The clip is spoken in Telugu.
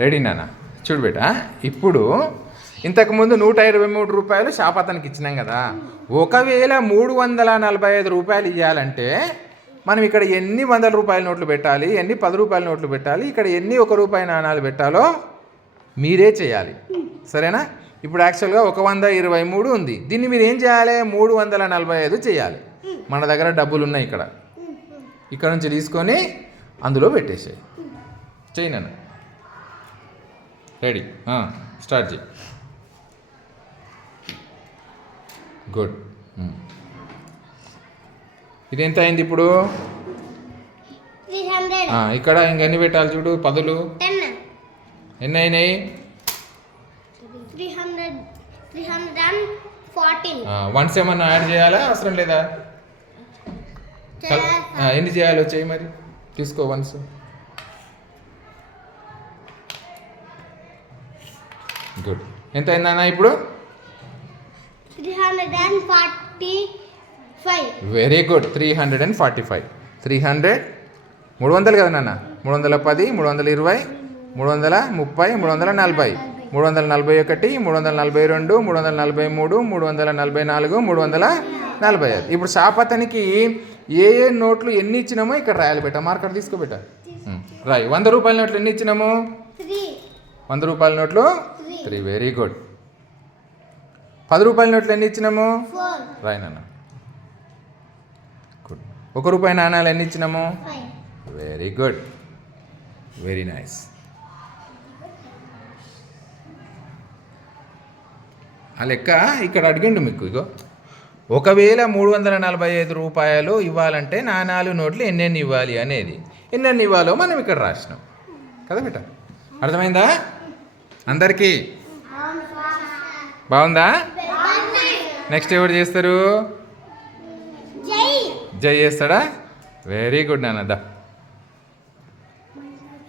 రెడీ నాన్న చూడు బేటా. ఇప్పుడు ఇంతకుముందు 123 రూపాయలు షాప్ అతనికి ఇచ్చినాం కదా. ఒకవేళ 345 రూపాయలు ఇవ్వాలంటే మనం ఇక్కడ ఎన్ని 100 రూపాయల నోట్లు పెట్టాలి, ఎన్ని 10 రూపాయల నోట్లు పెట్టాలి, ఇక్కడ ఎన్ని 1 రూపాయి నాణాలు పెట్టాలో మీరే చేయాలి. సరేనా? ఇప్పుడు యాక్చువల్గా 123 ఉంది. దీన్ని మీరు ఏం చేయాలి? 345 చేయాలి. మన దగ్గర డబ్బులు ఉన్నాయి ఇక్కడ నుంచి తీసుకొని అందులో పెట్టేసేయి. చెయ్యి నాన్న. రెడీ, స్టార్ట్ చేయి. గుడ్. ఇది ఎంత అయింది ఇప్పుడు? ఇక్కడ ఇంకెన్ని పెట్టాలి చూడు, 10లు ఎన్ని అయినాయి? 1s ఏమన్నా యాడ్ చేయాలా, అవసరం లేదా? ఎన్ని చేయాలో చెయ్యి మరి, తీసుకో 1s. గుడ్. ఎంత అయిందన్నా ఇప్పుడు? 345. Very good. 345. 300 కదా నాన్న? 310, 320, 330, 340, 341, 342, 343, 344, 345. ఇప్పుడు షాప్ అతనికి ఏ నోట్లు ఎన్ని ఇచ్చినామో ఇక్కడ రాయాలి బేట. మార్కర్ తీసుకోబెట్ట రాయి. 100 రూపాయల నోట్లు ఎన్ని ఇచ్చినాము? 100 రూపాయల నోట్లు 3. Very good. 10 రూపాయల నోట్లు ఎన్ని ఇచ్చినాము? రాయి నాన్న. గుడ్. 1 రూపాయి నాణాలు ఎన్ని ఇచ్చినాము? Very good, very nice. ఆ లెక్క ఇక్కడ అడిగిండు మీకు. ఇగో ఒకవేళ 345 రూపాయలు ఇవ్వాలంటే నాణాలు నోట్లు ఎన్నెన్ని ఇవ్వాలి అనేది, ఎన్నెన్ని ఇవ్వాలో మనం ఇక్కడ రాసినాం కదా బేట. అర్థమైందా అందరికీ? బాగుందా? నెక్స్ట్ ఎవరు చేస్తారు? జై చేస్తాడా? వెరీ గుడ్ నాన్న. దా